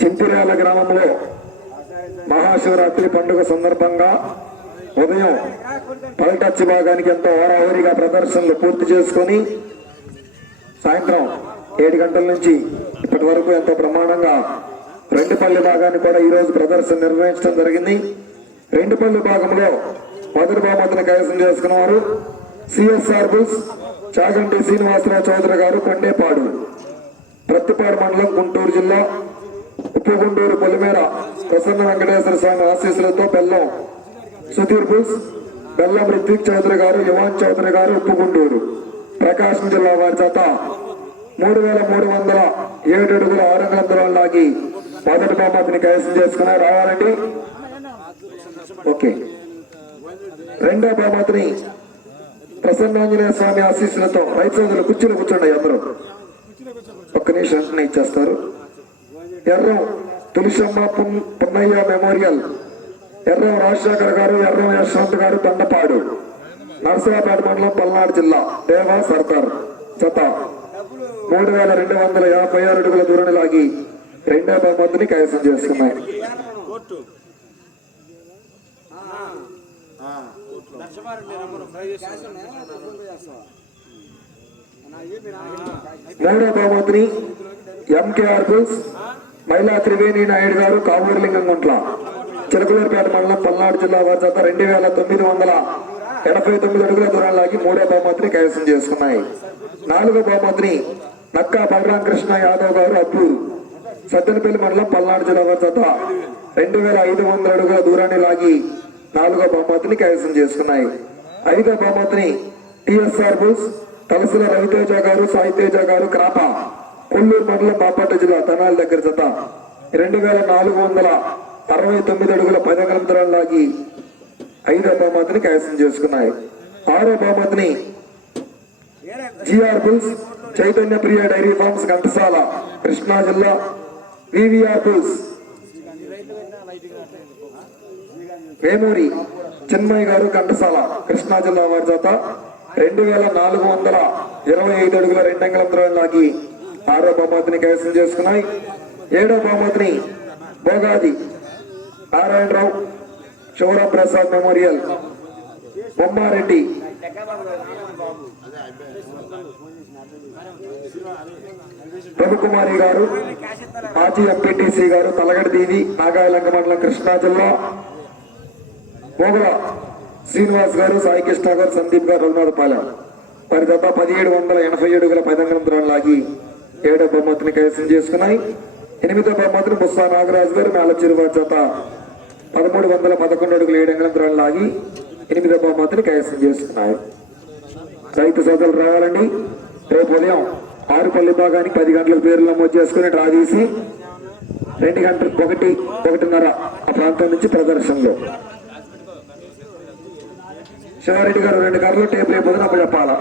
చింతిర్యాల గ్రామంలో మహాశివరాత్రి పండుగ సందర్భంగా ఉదయం పల్టచ్చి భాగానికి ఎంతో హోరాహోరీగా ప్రదర్శనలు పూర్తి చేసుకొని సాయంత్రం ఏడు గంటల నుంచి ఇప్పటి వరకు ఎంతో బ్రహ్మాండంగా రెండుపల్లి భాగాన్ని కూడా ఈరోజు ప్రదర్శన నిర్వహించడం జరిగింది. రెండుపల్లి భాగంలో మొదటి బహుమతిని కైవసం చేసుకున్నారు సిఎస్ఆర్ బుల్స్ చాగంటి శ్రీనివాసరావు చౌదరి గారు కొండేపాడు ప్రత్తిపాడు మండలం గుంటూరు జిల్లా ఉప్పు గుంటూరు పొలిమేర ప్రసన్న వెంకటేశ్వర స్వామి ఆశీస్సులతో బెల్లం సుధీర్ బుస్ బెల్లం రిత్విక్ చౌదరి గారు యువాన్ చౌదరి గారు ఉప్పు గుంటూరు ప్రకాశం జిల్లా వారి చేత మూడు వేల మూడు వందల ఏడు అడుగుల ఆరు వందల లాగి మొదటి బహుమతిని కైవసం చేసుకుని రావాలండి ఓకే. రెండో బహుమతిని ప్రసన్నాంజనేయ స్వామి ఆశీస్సులతో రైతు సోదరులు కుర్చీలో కూర్చోండి అందరూ. ఒక్క నిమిషం వెంటనే ఇచ్చేస్తారు. ఎర్రం తులసమ్మ పున్నయ్య మెమోరియల్. ఎర్రం రాజశేఖర్ గారు ఎర్రం యశ్వంత్ గారు తండపాడు నర్సరాపేట మండలం పల్నాడు జిల్లా. దేవా సర్దార్ జత. మూడు వేల రెండు వందల యాభై ఆరు అడుగుల దూరాన్ని లాగి రెండో బహుమతిని కైవసం చేసుకున్నాయి. మూడో బహుమతిని ఎంకేఆర్ బుల్స్ మహిళా త్రివేణి నాయుడు గారు కావూరులింగం గుంట్ల. చిలకలూరుపేట మండలం పల్నాడు జిల్లా వారి చేత రెండు వేల తొమ్మిది వందల ఎనభై తొమ్మిది అడుగుల దూరం లాగి మూడో బహుమతిని కైవసం చేసుకున్నాయి. నాలుగో బహుమతిని నక్కా బలరాం కృష్ణ యాదవ్ గారు అబ్బూరు. సత్తెనపల్లి మండలం పల్నాడు జిల్లా వారి చేత రెండు వేల ఐదు వందల అడుగుల దూరాన్ని లాగి నాలుగో బహుమతిని కైవసం చేసుకున్నాయి. ఐదో బహుమతిని టిఎస్ఆర్ బుల్స్ తలసల రవితేజ గారు సాయితేజ గారు క్రాప. కొల్లూరు మండలం బాపట్ల జిల్లా తనాల దగ్గర జత. రెండు వేల నాలుగు వందల అరవై తొమ్మిది అడుగుల పది లాగి ఐదో బహుమతిని కైవసం చేసుకున్నాయి. ఆరో బహుమతిని GR bulls Chaitanya Priya dairy farms Ghantasala Krishna జిల్లా వివిఆర్ బుల్స్. వేమూరి చిన్మయ్య గారు ఘంటసాల కృష్ణా జిల్లా వారి చేత రెండు వేల నాలుగు వందల ఇరవై ఐదు అడుగుల రెండంగల దూరం లాగి ఆరో బహుమతిని కైవసం చేసుకున్నాయి. ఏడో బహుమతిని భోగాది నారాయణరావు శివరాంప్రసాద్ మెమోరియల్ బొమ్మారెడ్డి. రవికుమారి గారు మాజీ ఎంపీటీసీ గారు తలగడ దీవి నాగాయలంక మండలం కృష్ణా జిల్లా. పోగుల శ్రీనివాస్ గారు సాయి కృష్ణ గారు సందీప్ గారు రఘునాథపాలెం వారి దెబ్బ పదిహేడు వందల ఎనభై ఏడుగుల పదంగంతరం లాగి ఏడో బహుమతిని కైవసం చేసుకున్నాయి. ఎనిమిదో బహుమతిని ముస్సా నాగరాజు గారు మేలచిరు వారి చేత పదమూడు వందల పదకొండు అడుగుల ఏడు అంగళంతరం లాగి ఎనిమిదో బహుమతిని కైవసం చేసుకున్నాయి. రైతు సోదరులు రావాలండి. రేపు ఉదయం ఆరుపల్లి భాగానికి పది గంటలకు పేర్లు నమోదు చేసుకుని డ్రా తీసి రెండు గంటలు ఒకటి ఒకటిన్నర ఆ ప్రాంతం నుంచి ప్రదర్శనలో. శివారెడ్డి గారు రెండు గంటలు టేపు రేపు పొద్దున చెప్పాలా?